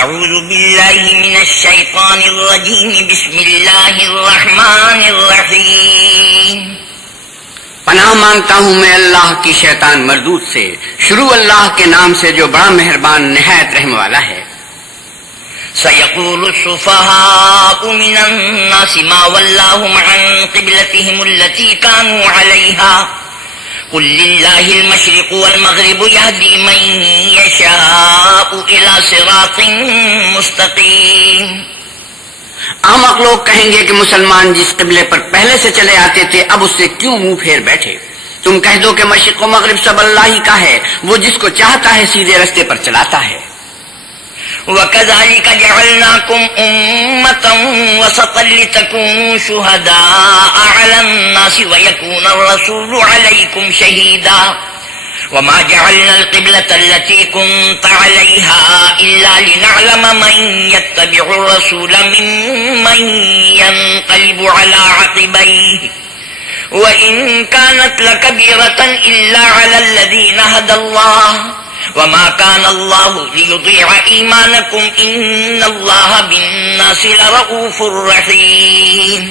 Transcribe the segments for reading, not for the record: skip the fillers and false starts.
اعوذ باللہ من الشیطان الرجیم بسم اللہ الرحمن الرحیم پناہ مانگتا ہوں میں اللہ کی شیطان مردود سے، شروع اللہ کے نام سے جو بڑا مہربان نہایت رحم والا ہے۔ سيقول السفهاء من الناس ما ولاهم عن قبلتهم التي كانوا عليها قل لله المشرق والمغرب يهدي من يشاء إلى صراط مستقيم۔ احمق لوگ کہیں گے کہ مسلمان جس قبلے پر پہلے سے چلے آتے تھے اب اس سے کیوں منہ پھیر بیٹھے؟ تم کہہ دو کہ مشرق و مغرب سب اللہ ہی کا ہے، وہ جس کو چاہتا ہے سیدھے رستے پر چلاتا ہے۔ وَكَذَلِكَ جَعَلْنَاكُمْ أُمَّةً وَسَطًا لِتَكُونُوا شُهَدَاءَ عَلَى النَّاسِ وَيَكُونَ الرَّسُولُ عَلَيْكُمْ شَهِيدًا وَمَا جَعَلْنَا الْقِبْلَةَ الَّتِي كُنْتَ عَلَيْهَا إِلَّا لِنَعْلَمَ مَنْ يَتَّبِعُ الرَّسُولَ مِمَّنْ يَنْقَلِبُ عَلَى عَقِبَيْهِ وَإِنْ كَانَتْ لَكَبِيرَةً إِلَّا عَلَى الَّذِينَ هَدَى اللَّهُ وما كان الله ليضيع إيمانكم إن الله بالناس لرؤوف رحيم۔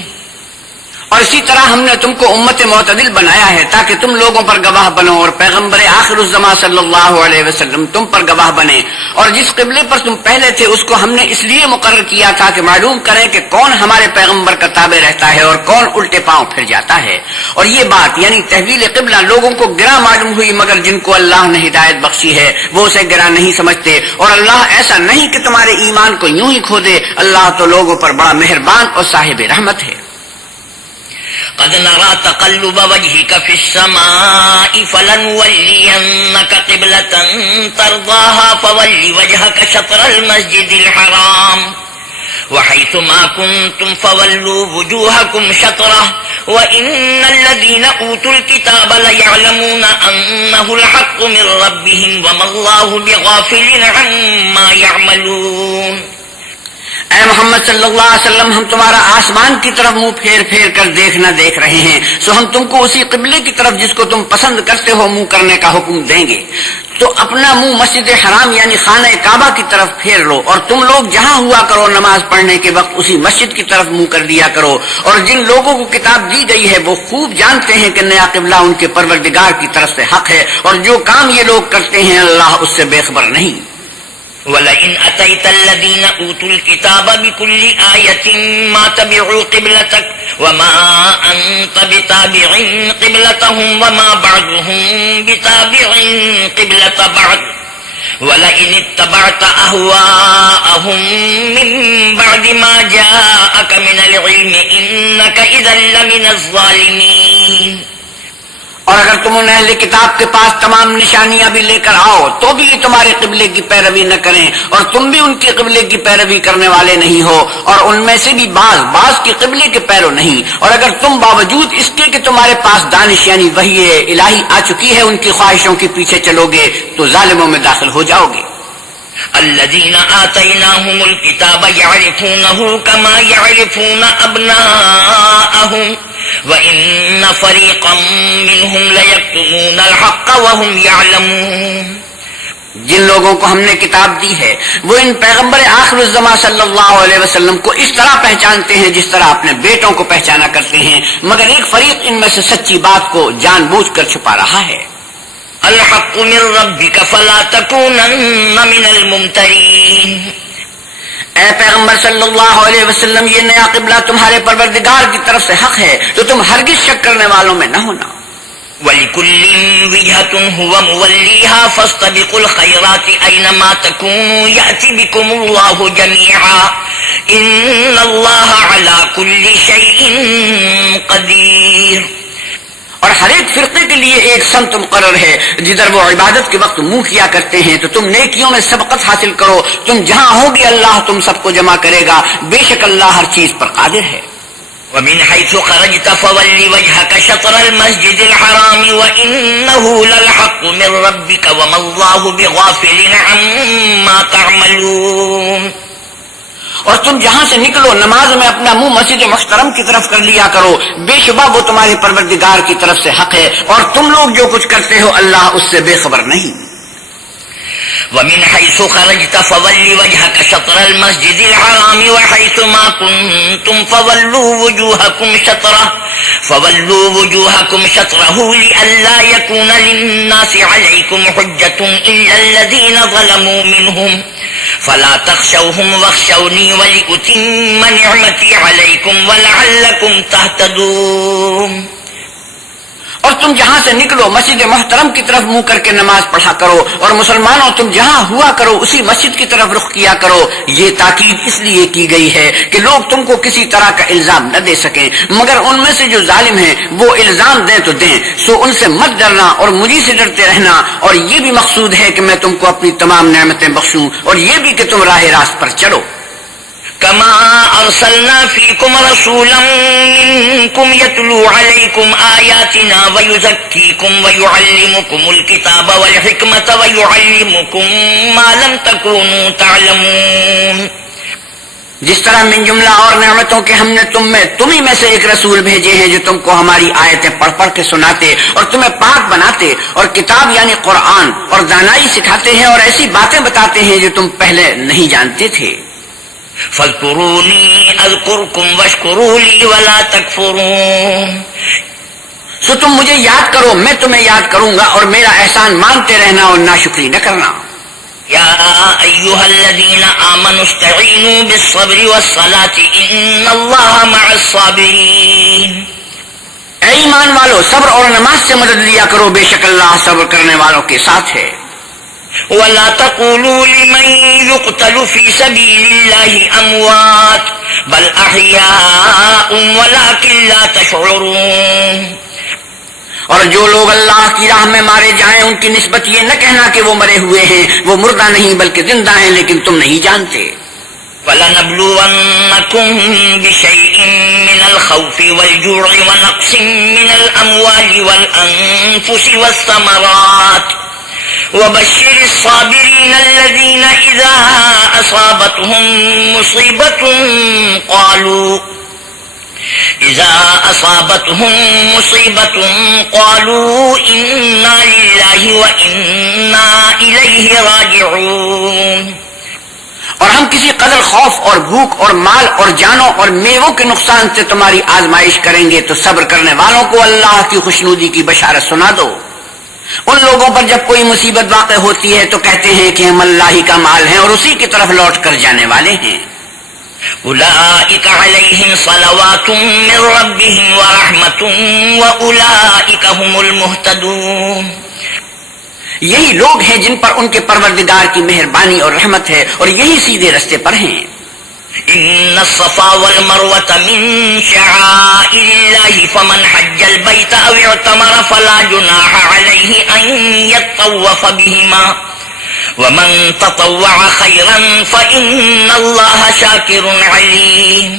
اور اسی طرح ہم نے تم کو امت معتدل بنایا ہے تاکہ تم لوگوں پر گواہ بنو اور پیغمبر آخر الزمان صلی اللہ علیہ وسلم تم پر گواہ بنے، اور جس قبلے پر تم پہلے تھے اس کو ہم نے اس لیے مقرر کیا تھا کہ معلوم کریں کہ کون ہمارے پیغمبر کا تابع رہتا ہے اور کون الٹے پاؤں پھر جاتا ہے۔ اور یہ بات یعنی تحویل قبلہ لوگوں کو گرا معلوم ہوئی، مگر جن کو اللہ نے ہدایت بخشی ہے وہ اسے گرا نہیں سمجھتے، اور اللہ ایسا نہیں کہ تمہارے ایمان کو یوں ہی کھو دے، اللہ تو لوگوں پر بڑا مہربان اور صاحب رحمت ہے۔ قد نرى تقلب وجهك في السماء فلنولينك قبلة ترضاها فول وجهك شطر المسجد الحرام وحيث ما كنتم فولوا وجوهكم شطره وإن الذين أوتوا الكتاب ليعلمون أنه الحق من ربهم وما الله بغافل عما يعملون۔ اے محمد صلی اللہ علیہ وسلم، ہم تمہارا آسمان کی طرف منہ پھیر پھیر کر دیکھ رہے ہیں، سو ہم تم کو اسی قبلے کی طرف جس کو تم پسند کرتے ہو منہ کرنے کا حکم دیں گے، تو اپنا منہ مسجد حرام یعنی خانہ کعبہ کی طرف پھیر لو، اور تم لوگ جہاں ہوا کرو نماز پڑھنے کے وقت اسی مسجد کی طرف منہ کر دیا کرو، اور جن لوگوں کو کتاب دی گئی ہے وہ خوب جانتے ہیں کہ نیا قبلہ ان کے پروردگار کی طرف سے حق ہے، اور جو کام یہ لوگ کرتے ہیں اللہ اس سے بے خبر نہیں۔ وَلَئِنْ أَتَيْتَ الَّذِينَ أُوتُوا الْكِتَابَ بِكُلِّ آيَةٍ مَا تَبِعُوا قِبْلَتَكَ وَمَا أَنْتَ بِتَابِعٍ قِبْلَتَهُمْ وَمَا بَعْضُهُمْ بِتَابِعٍ قِبْلَةَ بَعْضٍ وَلَئِنِ اتَّبَعْتَ أَهْوَاءَهُمْ مِنْ بَعْدِ مَا جَاءَكَ مِنَ الْعِلْمِ إِنَّكَ إِذًا لَمِنَ الظَّالِمِينَ۔ اور اگر تم ان اہل کتاب کے پاس تمام نشانیاں بھی لے کر آؤ تو بھی یہ تمہارے قبلے کی پیروی نہ کریں، اور تم بھی ان کے قبلے کی پیروی کرنے والے نہیں ہو، اور ان میں سے بھی بعض کے قبلے کے پیرو نہیں، اور اگر تم باوجود اس کے کہ تمہارے پاس دانش یعنی وحی الہی آ چکی ہے ان کی خواہشوں کے پیچھے چلو گے تو ظالموں میں داخل ہو جاؤ گے۔ الذين آتيناهم الكتاب يعرفونه كما يعرفون أبناءهم وَإِنَّ فَرِيقًا مِّنْهُمْ لَيَكْتُمُونَ الْحَقَّ وَهُمْ يَعْلَمُونَ۔ جن لوگوں کو ہم نے کتاب دی ہے وہ ان پیغمبر آخر الزمان صلی اللہ علیہ وسلم کو اس طرح پہچانتے ہیں جس طرح اپنے بیٹوں کو پہچانا کرتے ہیں، مگر ایک فریق ان میں سے سچی بات کو جان بوجھ کر چھپا رہا ہے۔ الحق من ربك فلا تكونن من الممترين۔ اے پیغمبر صلی اللہ علیہ وسلم، یہ نیا قبلہ تمہارے پروردگار کی طرف سے حق ہے تو تم ہرگز شک کرنے والوں میں نہ ہونا۔ وَلِكُلٍّ وِجْهَةٌ هُوَ مُوَلِّيهَا فَاسْتَبِقُوا الْخَيْرَاتِ أَيْنَمَا تَكُونُوا يَأْتِ بِكُمُ اللَّهُ جَمِيعًا إِنَّ اللَّهَ عَلَى كُلِّ شَيْءٍ قَدِيرٌ۔ اور ہر ایک فرقے کے لیے ایک سمت مقرر ہے، جدھر وہ عبادت کے وقت منہ کیا کرتے ہیں تو تم نیکیوں میں سبقت حاصل کرو، تم جہاں ہوگے اللہ تم سب کو جمع کرے گا، بے شک اللہ ہر چیز پر قادر ہے۔ وَمِنْ حَيْثُ خَرَجْتَ فَوَلِّ وَجْهَكَ شَطْرَ الْمَسْجِدِ الْحَرَامِ وَإِنَّهُ لَلْحَقُّ مِنْ رَبِّكَ وَمَا اللَّهُ بِغَافِلٍ عَمَّا تَعْمَلُونَ۔ اور تم جہاں سے نکلو نماز میں اپنا منہ مسجد محترم کی طرف کر لیا کرو، بے شبہ وہ تمہارے پروردگار کی طرف سے حق ہے، اور تم لوگ جو کچھ کرتے ہو اللہ اس سے بے خبر نہیں۔ ومن حيث خرجت فول وجهك شطر المسجد الحرام وحيث ما كنتم فولوا وجوهكم شطره لئلا يكون للناس عليكم حجة إلا الذين ظلموا منهم فلا تخشوهم واخشوني ولأتم نعمتي عليكم ولعلكم تهتدون. اور تم جہاں سے نکلو مسجد محترم کی طرف منہ کر کے نماز پڑھا کرو، اور مسلمانوں تم جہاں ہوا کرو اسی مسجد کی طرف رخ کیا کرو. یہ تاکید اس لیے کی گئی ہے کہ لوگ تم کو کسی طرح کا الزام نہ دے سکیں، مگر ان میں سے جو ظالم ہیں وہ الزام دیں تو دیں، سو ان سے مت ڈرنا اور مجھے سے ڈرتے رہنا. اور یہ بھی مقصود ہے کہ میں تم کو اپنی تمام نعمتیں بخشوں، اور یہ بھی کہ تم راہ راست پر چلو. كما أرسلنا فيكم رسولا منكم يتلو عليكم آياتنا ويزكيكم ويعلمكم الكتاب والحكمة ويعلمكم ما لم تكونوا تعلمون. جس طرح من جملہ اور نعمتوں کے ہم نے تمہیں میں سے ایک رسول بھیجے ہیں جو تم کو ہماری آیتیں پڑھ پڑھ کے سناتے اور تمہیں پاک بناتے اور کتاب یعنی قرآن اور دانائی سکھاتے ہیں اور ایسی باتیں بتاتے ہیں جو تم پہلے نہیں جانتے تھے. فاذكروني اذكركم واشكروا لي ولا تكفرون. سو تم مجھے یاد کرو میں تمہیں یاد کروں گا اور میرا احسان مانتے رہنا اور ناشکری نہ کرنا. يا أيها الذين آمنوا استعينوا بالصبر والصلاة إن الله مع الصابرين. اے ایمان والو صبر اور نماز سے مدد لیا کرو، بے شک اللہ صبر کرنے والوں کے ساتھ ہے. ولا تقولوا لمن يقتل في سبيل الله أموات بل أحياء ولكن لا تشعرون. اور جو لوگ اللہ کی راہ میں مارے جائیں ان کی نسبت یہ نہ کہنا کہ وہ مرے ہوئے ہیں، وہ مردہ نہیں بلکہ زندہ ہیں لیکن تم نہیں جانتے. وَلَنَبْلُوَنَّكُمْ بِشَيْءٍ مِّنَ الْخَوْفِ وَالْجُوعِ وَنَقْصٍ مِّنَ الْأَمْوَالِ وَالْأَنفُسِ وَالثَّمَرَاتِ وَبَشِّرِ الصَّابِرِينَ الَّذِينَ إِذَا أَصَابَتْهُم مُّصِيبَةٌ قَالُوا إِنَّا لِلَّهِ وَإِنَّا إِلَيْهِ راجعون. اور ہم کسی قدر خوف اور بھوک اور مال اور جانوں اور میووں کے نقصان سے تمہاری آزمائش کریں گے تو صبر کرنے والوں کو اللہ کی خوشنودی کی بشارت سنا دو. ان لوگوں پر جب کوئی مصیبت واقع ہوتی ہے تو کہتے ہیں کہ ہم اللہ ہی کا مال ہیں اور اسی کی طرف لوٹ کر جانے والے ہیں. أولئك عليهم صلوات من ربهم ورحمة وأولئك هم المهتدون. یہی لوگ ہیں جن پر ان کے پروردگار کی مہربانی اور رحمت ہے اور یہی سیدھے رستے پر ہیں. إن الصفا والمروة من شعائر الله فمن حج البيت أو اعتمر فلا جناح عليه أن يطوف بهما ومن تطوع خيرا فإن الله شاكر عليم.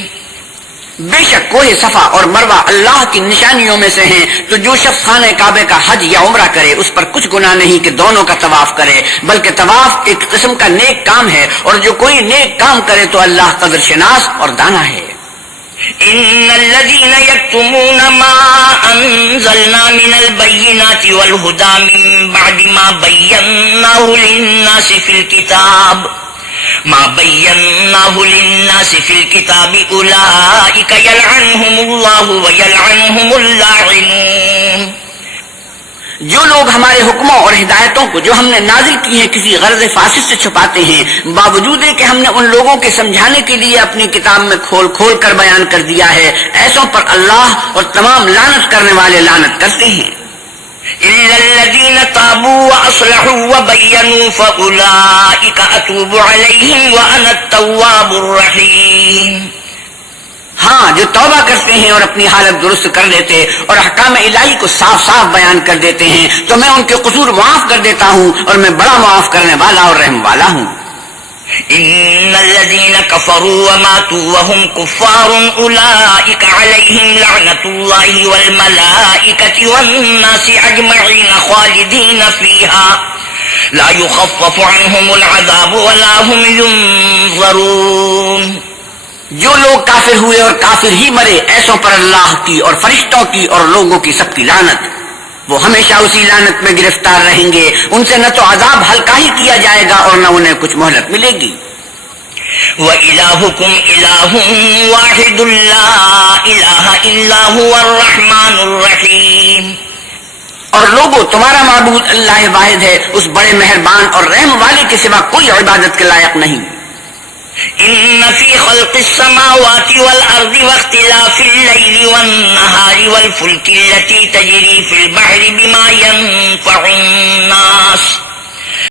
بے شک کوہ صفا اور مروہ اللہ کی نشانیوں میں سے ہیں، تو جو شخص خانہ کعبے کا حج یا عمرہ کرے اس پر کچھ گناہ نہیں کہ دونوں کا طواف کرے، بلکہ طواف ایک قسم کا نیک کام ہے، اور جو کوئی نیک کام کرے تو اللہ قدر شناس اور دانا ہے. إن الذين يكتمون ما أنزلنا من البينات والهدى من بعد ما بيناه للناس في الكتاب أولئك يلعنهم الله ويلعنهم اللاعنون. جو لوگ ہمارے حکموں اور ہدایتوں کو جو ہم نے نازل کی ہیں کسی غرض فاسد سے چھپاتے ہیں، باوجود کہ ہم نے ان لوگوں کے سمجھانے کے لیے اپنی کتاب میں کھول کھول کر بیان کر دیا ہے، ایسوں پر اللہ اور تمام لعنت کرنے والے لعنت کرتے ہیں. إلا الذين تابوا وأصلحوا وبينوا فأولئك أتوب عليهم وأنا التواب الرحيم. ہاں جو توبہ کرتے ہیں اور اپنی حالت درست کر لیتے اور احکام الہی کو صاف صاف بیان کر دیتے ہیں تو میں ان کے قصور معاف کر دیتا ہوں اور میں بڑا معاف کرنے والا اور رحم والا ہوں. إن الذين كفروا وماتوا وهم كفار أولئك عليهم لعنة الله والملائكة والناس أجمعين خالدين فيها لا يخفف عنهم العذاب ولا هم ينظرون. جو لوگ کافر ہوئے اور کافر ہی مرے ایسوں پر اللہ کی اور فرشتوں کی اور لوگوں کی سب کی لعنت. وہ ہمیشہ اسی لعنت میں گرفتار رہیں گے. ان سے نہ تو عذاب ہلکا ہی کیا جائے گا اور نہ انہیں کچھ مہلت ملے گی. وَإِلَٰهُكُمْ إِلَٰهٌ وَاحِدٌ لَّا إِلَٰهَ إِلَّا هُوَ الرَّحْمَٰنُ الرَّحِيمُ. اور لوگوں تمہارا معبود اللہ واحد ہے، اس بڑے مہربان اور رحم والے کے سوا کوئی عبادت کے لائق نہیں. إِنَّ فِي خَلْقِ السَّمَاوَاتِ وَالْأَرْضِ وَاخْتِلَافِ اللَّيْلِ وَالنَّهَارِ وَالْفُلْكِ الَّتِي تَجْرِي فِي الْبَحْرِ بِمَا يَنفَعُ النَّاسَ